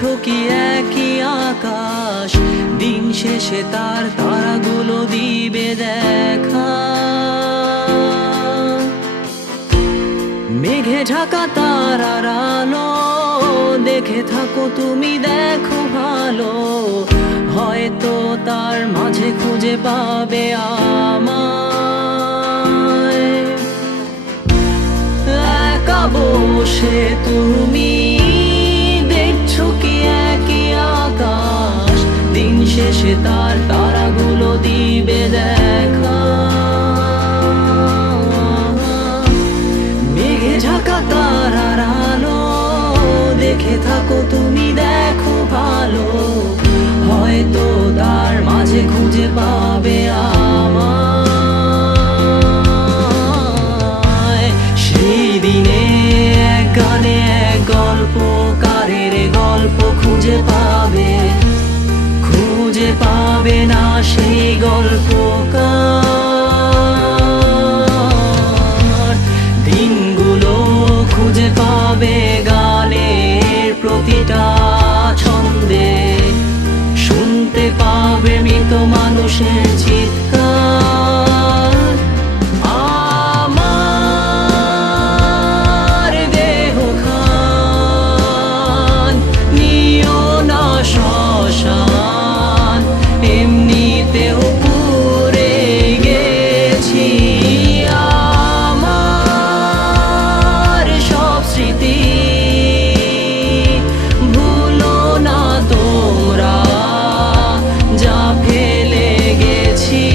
দেখছো কি একই আকাশ, দিন শেষে তার তারাগুলো দিবে দেখা। মেঘে ঢাকা তারার আলো দেখে থাকো তুমি, দেখো ভালো, হয়তো তার মাঝে খুঁজে পাবে আমায়। একা বসে তুমি দেখছো কি একই আকাশ, দিন শেষে তার তারাগুলো দিবে দেখা। মেঘে ঢাকা তারার আলো দেখে থাকো তুমি, দেখো ভালো, হয়তো তার মাঝে খুঁজে পাবে আমায়। সেই দিনে এক গানে এক গল্পকারের গল্প খুঁজে পাবে, খুঁজে পাবে না সেই গল্পকার। দিনগুলো খুঁজে পাবে গানের প্রতিটা ছন্দে, শুনতে পাবে মৃত মানুষের চিৎকার। আমার দেহ খান নিও না শ্মশান, এমনিতেও পুড়ে গেছি। আমার সব স্মৃতি ভুলো না তোমরা, যা ফেলে গেছি।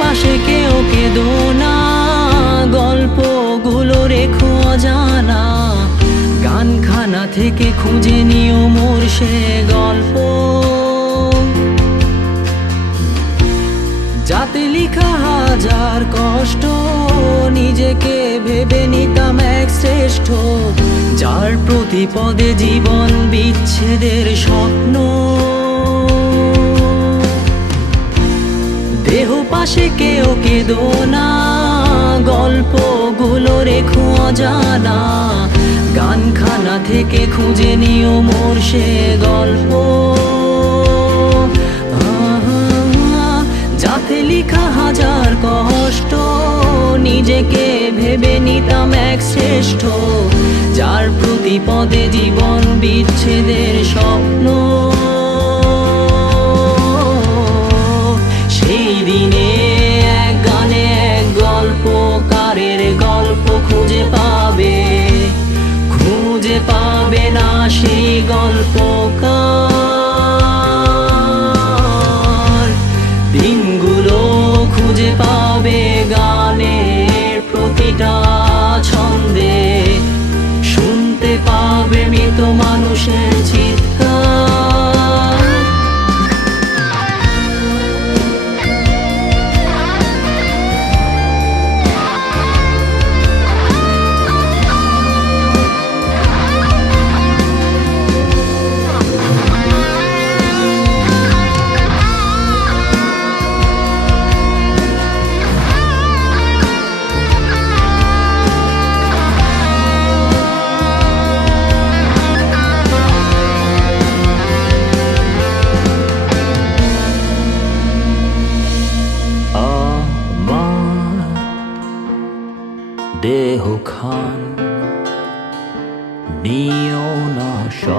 পাশে কেউ কেঁদো না, গল্পগুলো রেখো অজানা, গানখানা থেকে খুঁজে নিও মোর সে গল্প, যাতে লিখা হাজার কষ্ট, নিজেকে ভেবে নিতাম এক শ্রেষ্ঠ, যার প্রতি পদে জীবন বিচ্ছেদের স্বপ্ন। দেহ পাশে কেউ কেঁদো না, গল্পগুলো রেখো অজানা, গানখানা থেকে খুঁজে নিও মোর সে গল্প, যাতে লিখা হাজার কষ্ট, নিজেকে ভেবে নিতাম এক শ্রেষ্ঠ, যার প্রতি পদে জীবন বিচ্ছেদের স্বপ্ন। সেই দিনে এক গানে এক গল্পকারের গল্প খুঁজে পাবে, খুঁজে পাবে না সেই গল্পকার। দিনগুলো খুঁজে পাবে গানের প্রতিটা ছন্দে, শুনতে পাবে মৃত মানুষের চিৎকার।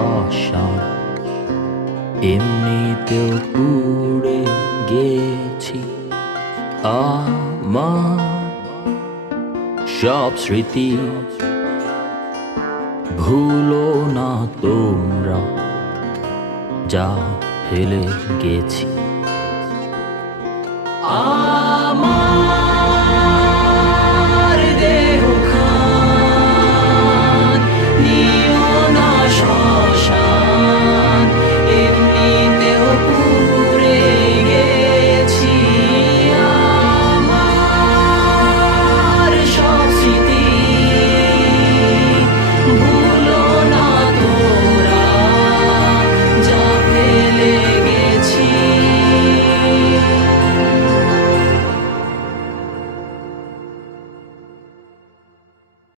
পাষাণ এমনিতেও পুড়ে গেছি। আমার সব স্মৃতি ভুলো না তোমরা, যা ফেলে গেছি।